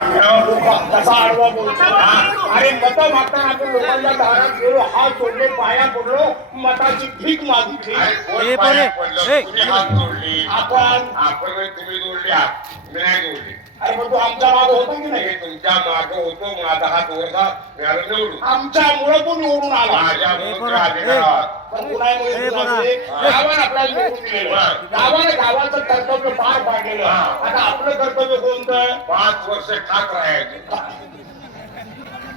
कसा आडवा बोलतो अरे मत मागताना आपण लोकांच्या दारात गेलो हात जोडले पाया पडलो मताची भीक मागितली ए, आपण आपण तुम्ही जोडले हात मी नाही जोडले अरे मग तू आमच्या माग होता की नाही तुमच्या माग होतो माझा हात वरचा मिळाला निवडून आमच्यामुळे तू निवडून आला माझ्या ए, मुळे पोरा, आले ए. गावात. पण कुणामुळे ए, तुला बघा. ते गावानं आपल्याला निवडून दिलेलं. गावाने गावाचं कर्तव्य पार पाडलेलं हा. आता आपलं कर्तव्य कोणतं पाच वर्ष ठाक राहायचे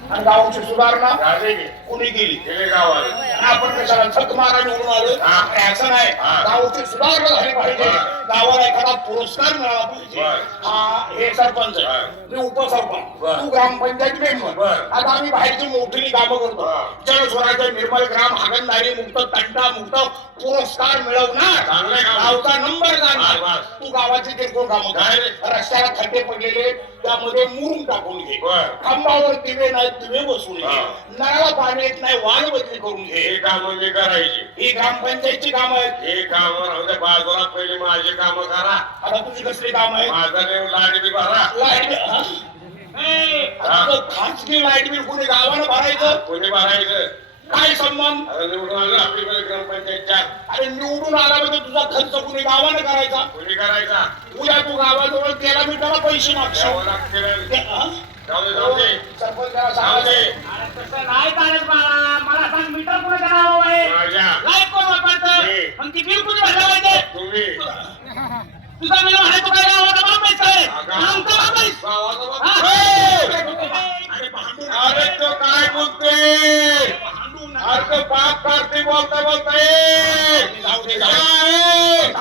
आणि गावाची सुधारणा झाले की कुणी केली गेले गावाला आणि आपण कशाला छक मारा निवडून आलो हा. असं नाही हा. गावची सुधारणा झाली पाहिजे बरं. गावाला एखादा पुरस्कार मिळाला पाहिजे बरं. हा हे सरपंच आहे. बरं. मी उपसरपंच बरं. तू ग्रामपंचायत मेंबर बरं. आता आम्ही बाहेरची मोठी कामं करतो. जल स्वराज्य निर्मल ग्राम हागणदारी मुक्त तंटा मुक्त पुरस्कार मिळवणार चांगलं काम. गावचा नंबर बरं, जाणार. तू गावाची किरकोळ कामं काय कर. रे? रस्त्याला खड्डे पडलेले त्यामध्ये मुरुम टाकून घे. खांबावर दिवे नाही दिवे बसून घे. नळाला पाणी येत नाही वाल बदली करून घे. हे काम मी करायची. ही ग्रामपंचायतची काम आहेत. हे काम बाजूला पहिले माझे काम करा. आता तुझी कसली काम आहेत? माझा लाडी बी भरा. लाइट खाजगी लाइट बिल कोणी गावानं भरायचं? कोणी भरायचं? काय संबंध? निवडून आलं ग्रामपंचायतच्या. अरे निवडून आला म्हणजे तुझा खर्च कुणी गावानं करायचा? कोणी करायचा? उद्या तू गावाजवळ तेला मीटरला पैसे मागशील द्यावं लागते ते, हा? जाऊ दे जाऊ दे. सरपंचाला जाऊ दे. सांगायचं तसं नाही चालत बाळा. मला सांग मीटर कोणाचं नाव आहे माझ्या लाइट कोण वापरतं? मी. मग ती बिल कोणी भरलं पाहिजे तुम्ही. तुझा बिल आहे तो काय बाप पैसा आहे? बोलता बोलता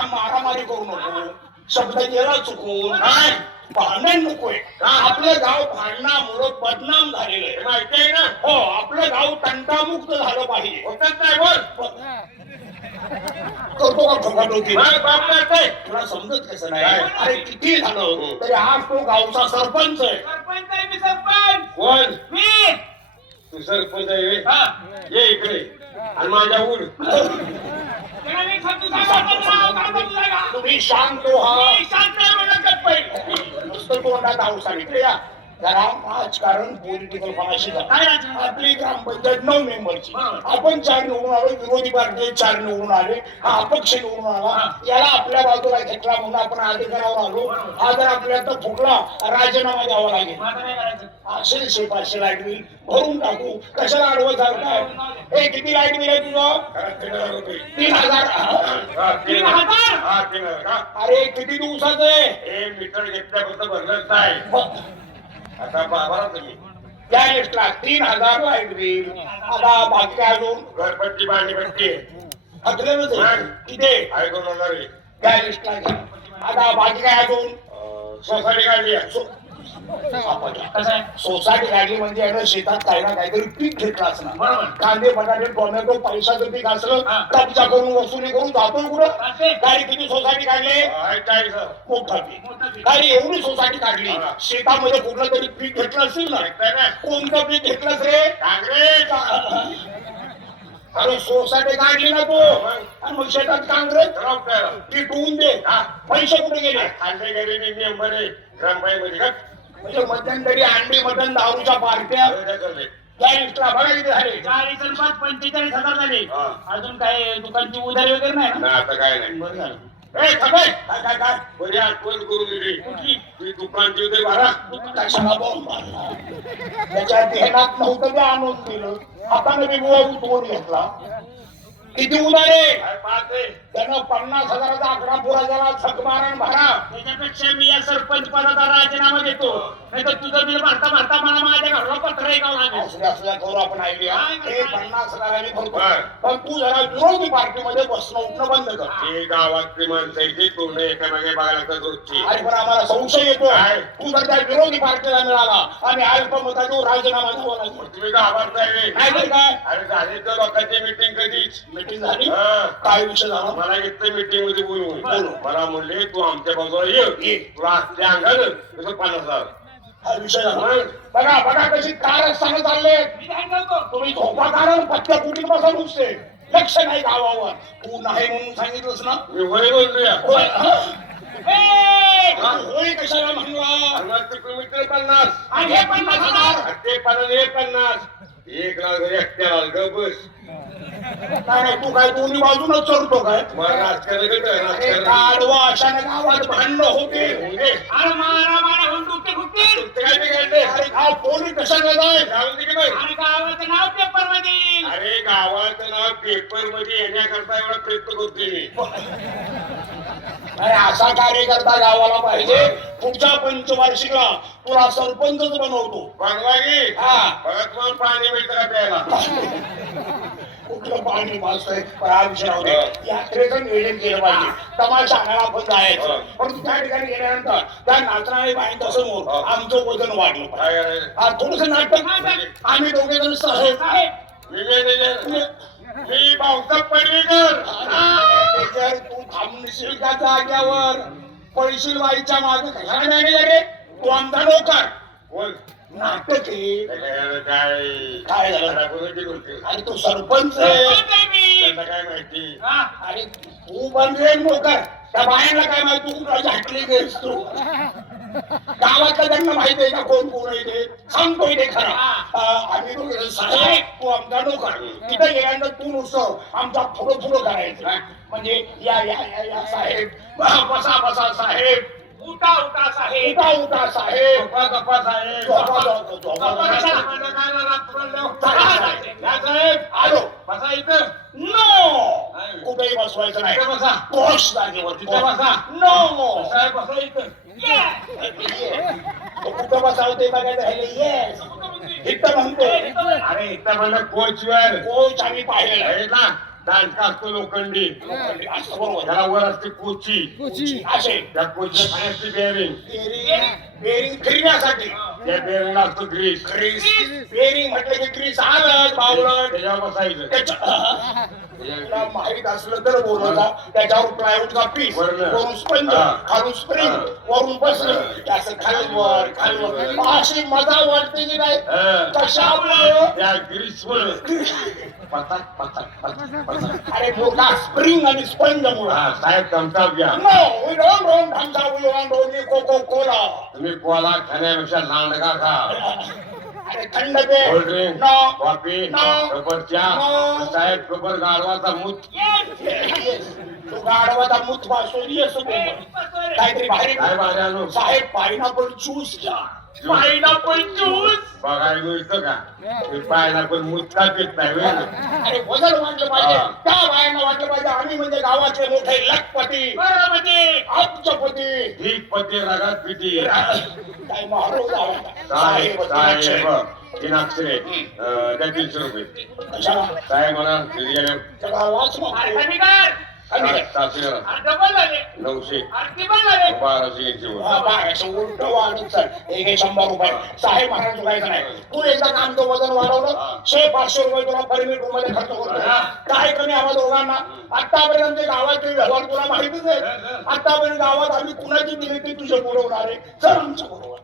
मारामारी करू नको. शब्द गेला चुकून. काय? भांडण नकोय आपलं गाव भांडणामुळं बदनाम झालेलं हे आहे. माहिती आहे ना. हो आपलं गाव तंटामुक्त झालं पाहिजे. होतच नाही बोल. करतो का फुकटोकी माझा बाप करते तुला समजत कसं नाही? अरे किती झालं? तरी आज तो गावचा सरपंच आहे. सरपंच आहे मी सरपंच. कोण मी तू सरपंच आहे व्हय? हा. ये इकडे आणि माझ्या उड? तुम्ही शांत व्हा शांत तोंडात आऊ सांगितले या राजकारण पॉलिटिकल कोणाशी? आपली ग्रामपंचायत नऊ मेंबरची. आपण चार निवडून आलो विरोधी पार्टी चार निवडून आले हा अपक्ष निवडून आला. याला आपल्या बाजूला घेतला म्हणून आपण अधिकारावर आलो. हा जर आपल्याला फुकला राजीनामा द्यावा लागेल? असेल शे पाचशे लाइट बिल भरून टाकू. कशाला अडवत काय हे किती लाइट बिल आहे तुझं? तीन हजार. रुपये तीन हजार. हा? हा अरे किती दिवसाचं आहे? हे मीटर घेतल्यापर्यंत भरलंच नाही. ब- आता बाबा तुम्ही त्या लिस्टला तीन हजार लाइट बिल आता बाकी अजून घरपट्टी. किती आहे दोन हजार आहे. त्या लिस्टला आता बाकी काय अजून सोसायटी काढली. कसं? सोसायटी काढली म्हणजे यानं शेतात काही ना काहीतरी पीक घेतलं असणार बरोबर. कांदे बटाटे टोमॅटो पैशाचं पीक असलं हा. कब्जा करून वसुली करून जातोय कुठं जाते. गाडी किती सोसायटी काढली. मोठा पीक पीक. गाडी एवढी सोसायटी काढली हा. शेतामध्ये कुठलं तरी पीक घेतलं असेल ना? कोणतं पीक घेतलंस रे काँग्रेस अरे सोसायटी काढली ना तू आणि मग शेतात काँग्रेस टुवून दे हा. पैसे कुठे गेले गेले मी मेंबर आहे ग्रामपंचायतीमध्ये का म्हणजे मध्यंतरी अंडी मटन दारूच्या पार्ट्या. अरे काय करले? त्या लिस्टला बघा किती झाले. चाळीस आणि पाच पंचेचाळीस हजार झाले. अजून काय दुकानची उधारी वगैरे नाही ना? आता काय नाही. बरं झालं. ए थांबे. काय काय काय? बरी आठवण करून दिली. कुठली? ती दुकानची होते भरा. कशाला बॉम्ब मारला त्याच्या ध्यानात नव्हतं ते आणून दिलं. उठवून घेतला. किती काय पाच आहे त्यानं पन्नास हजाराचा आकडा पुरा झाला थक मारण भरा. त्याच्यापेक्षा मी या सरपंच पदाचा राजीनामा देतो. नाही तर तुझं बिल भरता भरता मला माझ्या घरला पत्र ऐकावं लागेल. असल्या करू आपण ऐकूया हे पन्नास हजाराने भरतो. पण तू जरा विरोधी पार्टीमध्ये बसणं उठणं बंद कर. ही गावातली माणसं इथे पूर्ण एकामागे बघायला रोजची. आणि पण आम्हाला संशय येतो? तू जर त्या विरोधी पार्टीला मिळाला आणि अल्पमताने राजीनामा द्यावा लागेल तुम्ही रे. नाही काय? अरे झाली तर लोकांची मिटिंग कधीच? मीटिंग झाली. काय विषय झाला? मला घेतलं मीटिंगमध्ये बोलवून बोलू. मला म्हणले तू आमच्या बाजूला ये. तुला असते अंगाल तसं पन्नास हजार. हा विषय? बघा बघा कशी कार असताना चालले तुम्ही झोपा कारण पत्त्या कुठे बसा नुसते. लक्ष नाही गावावर. तू नाही म्हणून सांगितलंस ना? मी होय बोलतोय. होय, कशाला म्हणला? पन्नास. आणि हे पन्नास हजार? ते पन्नास हे पन्नास. एक लाख एकट्याला ग बस काय नाही, तू काय दोन्ही बाजूनच चढतो काय मग राजकारण कसं राजकारण गाढवा गावात भांडणं होते म्हणजे आणि मारा मारा होऊन काय बिघडले अरे गाव पोरी कशाला जाय की गावाचं नाव पेपरमध्ये अरे गावाचं नाव पेपरमध्ये येण्याकरता एवढा प्रयत्न करतोय मी अरे असा कार्यकर्ता गावाला पाहिजे. पुढच्या पंचवार्षिकला तुला सरपंचच बनवतो. बनवा की हा. परत मग पाणी मिळतं का प्यायला? कुठलं पाणी वाचतंय पण यात्रेचं नियोजन केलं पाहिजे. तमाशा आणायला आपण जायचं. परंतु त्या ठिकाणी गेल्यानंतर त्या नाचणाऱ्या बाईंच्या समोर. आमचं वजन वाढलं पाहिजे. हा थोडस नाटक आम्ही दोघे जण साहेब साहेब मी भाऊसाहेब पडवेकर. थांबशील का जाग्यावर पळशील बाईच्या मागे कशाला मॅनेजर रे तू आमचा नोकर. कोण नाटक आहे. काय झालं? आणि तू सरपंच आहे. त्यांना काय माहिती? हा. अरे तू बनले नोकर. त्या बायांना काय माहिती? तू कुठला झाटली गेस तू? गावातलं त्यांना माहिती आहे का कोण कोण आहे ते. सांगतोय ते खरं. आम्ही दोघे तू आमचा नोकर तिथं गेल्यानंतर तू नुसतं आमचा थोडं थोडं करायचं. म्हणजे या या या या साहेब बसा बसा साहेब उठा उठा साहेब उठा उठा साहेब गप्पा साहेब झोपा, झोपा, झोपा. गप्पा कशाला? आपल्याला काय ना रात पडल्यावर. साहेब, या साहेब आलो बसा इथं नो कुठेही बसवायचं नाही इथं बसा पोस्ट जागेवर तिथे बसा. नो साहेब बसा इथं तो कुठं बसावते बघायचं राहिले येस इथं म्हणतो अरे इथं म्हणलं कोच आम्ही पाहिलेला आहे ना असतो लोखंडी. त्याला वर असते कोची. असे. त्या कोचच्या खाली असते बेअरिंग बेरिंग फिरण्यासाठी. त्या बेअरिंगला असतो ग्रीस ग्रीस बेरिंग म्हटलं की ग्रीस आलं बावलं त्याच्यावर बसायचं. तुला माहीत असलं तर बोलवला. त्याच्यावर प्लायवूडचा पीस वरनं. स्पंज. खालून स्प्रिंग. वरून बसलं. असं खालवर खालवर अशी मजा वाटते की नाही. कशामुळे? पताक पताक पताक पताक. अरे मोठा स्प्रिंग आणि स्पंज मुळे साहेब चमचा घ्या we don't want Hamza, we want only Coca-Cola. तुम्ही कोला खाण्यापेक्षा लांडगा खा. ઠંડકે કોલ્ડ્રિંક કોફી પ્રપર ચા સાહેબ પ્રપર ગાળવા તા મૂજ तू गाढवाचा मुत वाचून ये सोबत. काहीतरी भारी काय साहेब पायनापल ज्यूस घ्या. पायनापल ज्यूस बघायला मिळतं का? पायनापल मूत का पित नाही? अरे वजन वाटलं पाहिजे. त्या बायांना वाटलं पाहिजे आम्ही म्हणजे गावाचे मोठे लखपती. बरोबर म्हणजे अब्जपती. ही पती रगात पिती काय महारोग? साहेब साहेब तीन अक्षरे तीनशे रुपये साहेब म्हणा अरे डबल नऊशे बाराशे हा, बाराशे उलट वाढत चल. एक शंभर रुपये साहेब महाराज चुकायचं नाही तू एकदा कामचं वजन वाढवलं शे पाचशे रुपये तुला परमिट रूममध्ये खर्च करतो काय कमी आम्हा दोघांना आतापर्यंत गावाचे व्यवहार तुला माहितीच आहे आतापर्यंत गावात आम्ही कुणाची दिली ती तुझे पुरवणार आहे चल आमचं बरोबर